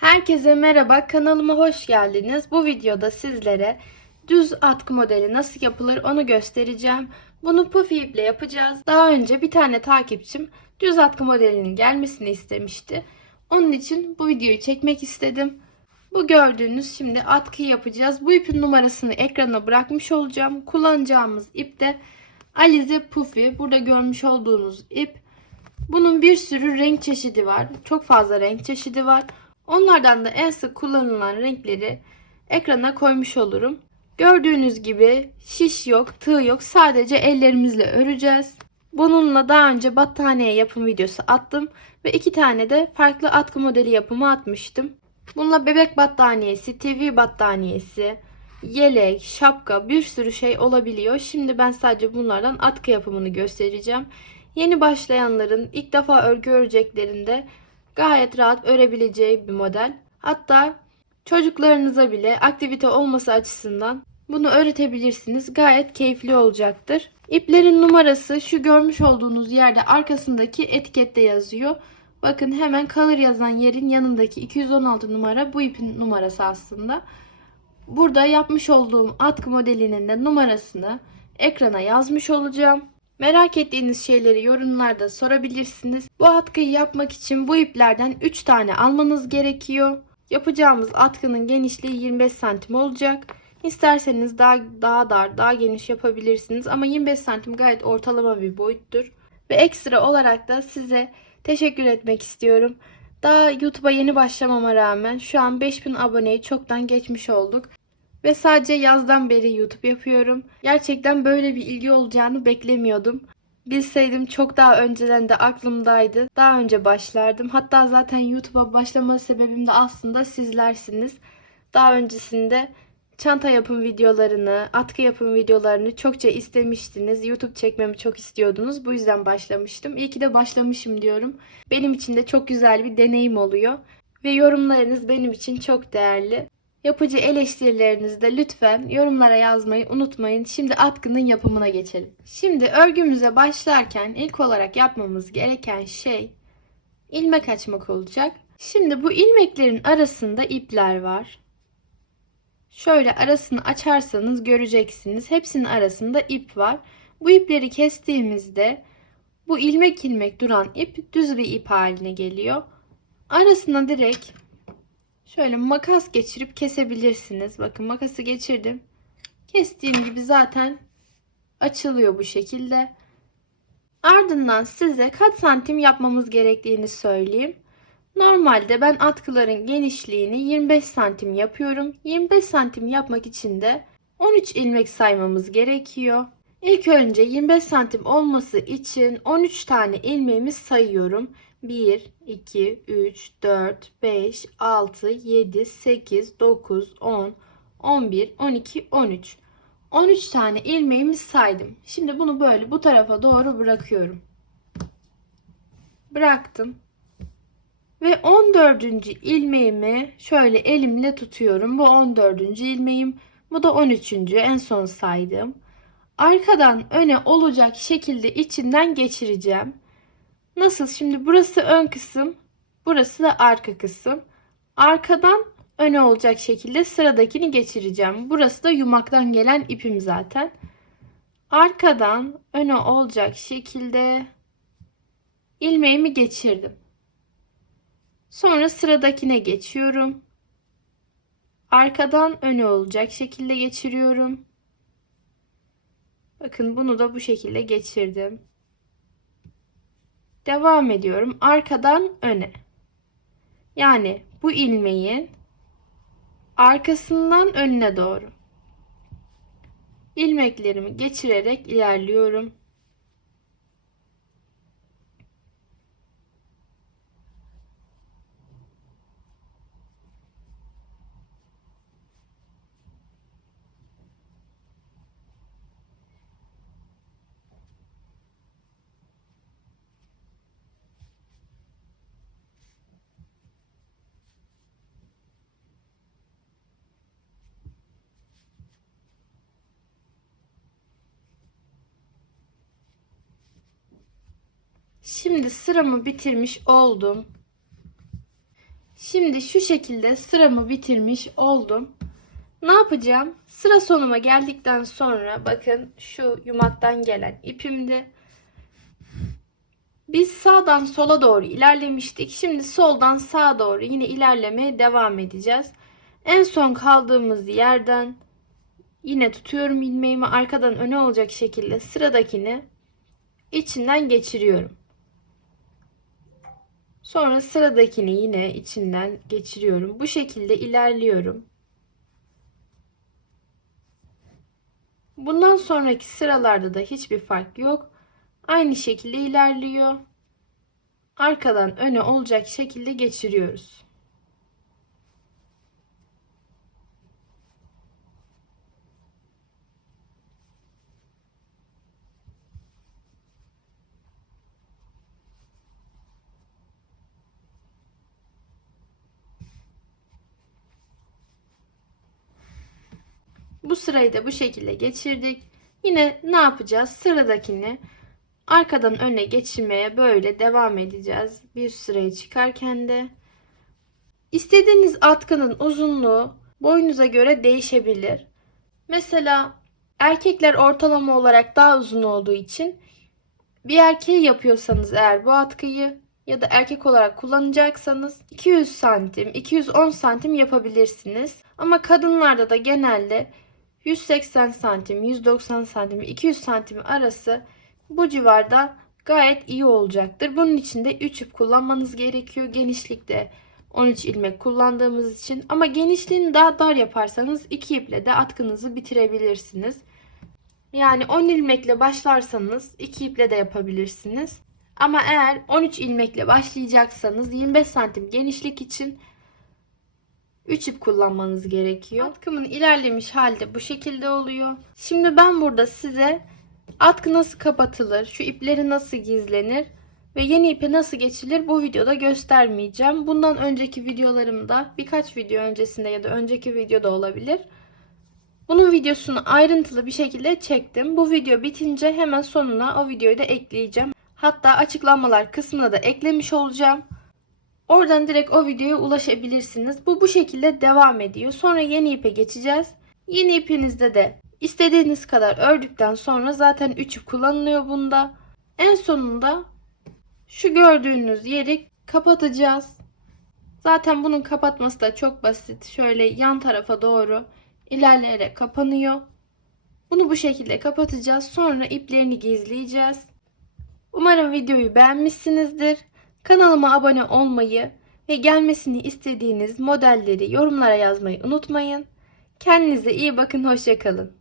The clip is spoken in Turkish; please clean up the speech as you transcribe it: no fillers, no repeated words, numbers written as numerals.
Herkese merhaba, kanalıma hoş geldiniz. Bu videoda sizlere düz atkı modeli nasıl yapılır onu göstereceğim. Bunu puf iple yapacağız. Daha önce bir tane takipçim düz atkı modelinin gelmesini istemişti. Onun için bu videoyu çekmek istedim. Bu gördüğünüz şimdi atkıyı yapacağız. Bu ipin numarasını ekrana bırakmış olacağım. Kullanacağımız ip de Alize Pufi. Burada görmüş olduğunuz ip. Bunun bir sürü renk çeşidi var. Çok fazla renk çeşidi var. Onlardan da en sık kullanılan renkleri ekrana koymuş olurum. Gördüğünüz gibi şiş yok, tığ yok. Sadece ellerimizle öreceğiz. Bununla daha önce battaniye yapım videosu attım. Ve iki tane de farklı atkı modeli yapımı atmıştım. Bununla bebek battaniyesi, TV battaniyesi, yelek, şapka bir sürü şey olabiliyor. Şimdi ben sadece bunlardan atkı yapımını göstereceğim. Yeni başlayanların ilk defa örgü öreceklerinde gayet rahat örebileceği bir model. Hatta çocuklarınıza bile aktivite olması açısından bunu öğretebilirsiniz. Gayet keyifli olacaktır. İplerin numarası şu görmüş olduğunuz yerde arkasındaki etikette yazıyor. Bakın hemen kalır yazan yerin yanındaki 216 numara bu ipin numarası aslında. Burada yapmış olduğum atkı modelinin de numarasını ekrana yazmış olacağım. Merak ettiğiniz şeyleri yorumlarda sorabilirsiniz. Bu atkıyı yapmak için bu iplerden 3 tane almanız gerekiyor. Yapacağımız atkının genişliği 25 santim olacak. İsterseniz daha dar, daha geniş yapabilirsiniz. Ama 25 santim gayet ortalama bir boyuttur. Ve ekstra olarak da size teşekkür etmek istiyorum. Daha YouTube'a yeni başlamama rağmen şu an 5000 aboneyi çoktan geçmiş olduk. Ve sadece yazdan beri YouTube yapıyorum. Gerçekten böyle bir ilgi olacağını beklemiyordum. Bilseydim çok daha önceden de aklımdaydı. Daha önce başlardım. Hatta zaten YouTube'a başlama sebebim de aslında sizlersiniz. Daha öncesinde çanta yapım videolarını, atkı yapım videolarını çokça istemiştiniz. YouTube çekmemi çok istiyordunuz. Bu yüzden başlamıştım. İyi ki de başlamışım diyorum. Benim için de çok güzel bir deneyim oluyor. Ve yorumlarınız benim için çok değerli. Yapıcı eleştirilerinizi de lütfen yorumlara yazmayı unutmayın. Şimdi atkının yapımına geçelim. Şimdi örgümüze başlarken ilk olarak yapmamız gereken şey ilmek açmak olacak. Şimdi bu ilmeklerin arasında ipler var. Şöyle arasını açarsanız göreceksiniz. Hepsinin arasında ip var. Bu ipleri kestiğimizde bu ilmek ilmek duran ip düz bir ip haline geliyor. Arasına direkt şöyle makas geçirip kesebilirsiniz. Bakın makası geçirdim. Kestiğim gibi zaten açılıyor bu şekilde. Ardından size kaç santim yapmamız gerektiğini söyleyeyim. Normalde ben atkıların genişliğini 25 santim yapıyorum. 25 santim yapmak için de 13 ilmek saymamız gerekiyor. İlk önce 25 santim olması için 13 tane ilmeğimi sayıyorum. 1, 2, 3, 4, 5, 6, 7, 8, 9, 10, 11, 12, 13. 13 tane ilmeğimi saydım. Şimdi bunu böyle bu tarafa doğru bırakıyorum. Bıraktım. Ve 14. ilmeğimi şöyle elimle tutuyorum. Bu 14. ilmeğim. Bu da 13. en son saydığım. Arkadan öne olacak şekilde içinden geçireceğim. Nasıl? Şimdi burası ön kısım. Burası da arka kısım. Arkadan öne olacak şekilde sıradakini geçireceğim. Burası da yumaktan gelen ipim zaten. Arkadan öne olacak şekilde ilmeğimi geçirdim. Sonra sıradakine geçiyorum. Arkadan öne olacak şekilde geçiriyorum. Bakın bunu da bu şekilde geçirdim. Devam ediyorum. Arkadan öne. Yani bu ilmeğin arkasından önüne doğru. İlmeklerimi geçirerek ilerliyorum. Şimdi sıramı bitirmiş oldum. Şimdi şu şekilde sıramı bitirmiş oldum. Ne yapacağım? Sıra sonuma geldikten sonra bakın şu yumaktan gelen ipimdi. Biz sağdan sola doğru ilerlemiştik. Şimdi soldan sağa doğru yine ilerlemeye devam edeceğiz. En son kaldığımız yerden yine tutuyorum ilmeğimi, arkadan öne olacak şekilde sıradakini içinden geçiriyorum. Sonra sıradakini yine içinden geçiriyorum. Bu şekilde ilerliyorum. Bundan sonraki sıralarda da hiçbir fark yok. Aynı şekilde ilerliyor. Arkadan öne olacak şekilde geçiriyoruz. Bu sırayı da bu şekilde geçirdik. Yine ne yapacağız? Sıradakini arkadan öne geçirmeye böyle devam edeceğiz. Bir sırayı çıkarken de. İstediğiniz atkının uzunluğu boyunuza göre değişebilir. Mesela erkekler ortalama olarak daha uzun olduğu için bir erkeğe yapıyorsanız eğer bu atkıyı ya da erkek olarak kullanacaksanız 200 santim, 210 santim yapabilirsiniz. Ama kadınlarda da genelde 180 santim, 190 santim, 200 santim arası bu civarda gayet iyi olacaktır. Bunun için de 3 ip kullanmanız gerekiyor. Genişlikte 13 ilmek kullandığımız için. Ama genişliğini daha dar yaparsanız 2 iple de atkınızı bitirebilirsiniz. Yani 10 ilmekle başlarsanız 2 iple de yapabilirsiniz. Ama eğer 13 ilmekle başlayacaksanız 25 santim genişlik için 3 ip kullanmanız gerekiyor. Atkımın ilerlemiş halde bu şekilde oluyor. Şimdi ben burada size atkı nasıl kapatılır, şu ipleri nasıl gizlenir ve yeni ipe nasıl geçilir bu videoda göstermeyeceğim. Bundan önceki videolarımda, birkaç video öncesinde ya da önceki videoda olabilir. Bunun videosunu ayrıntılı bir şekilde çektim. Bu video bitince hemen sonuna o videoyu da ekleyeceğim. Hatta açıklamalar kısmına da eklemiş olacağım. Oradan direkt o videoya ulaşabilirsiniz. Bu şekilde devam ediyor. Sonra yeni ipe geçeceğiz. Yeni ipinizde de istediğiniz kadar ördükten sonra zaten 3 ip kullanılıyor bunda. En sonunda şu gördüğünüz yeri kapatacağız. Zaten bunun kapatması da çok basit. Şöyle yan tarafa doğru ilerleyerek kapanıyor. Bunu bu şekilde kapatacağız. Sonra iplerini gizleyeceğiz. Umarım videoyu beğenmişsinizdir. Kanalıma abone olmayı ve gelmesini istediğiniz modelleri yorumlara yazmayı unutmayın. Kendinize iyi bakın, hoşça kalın.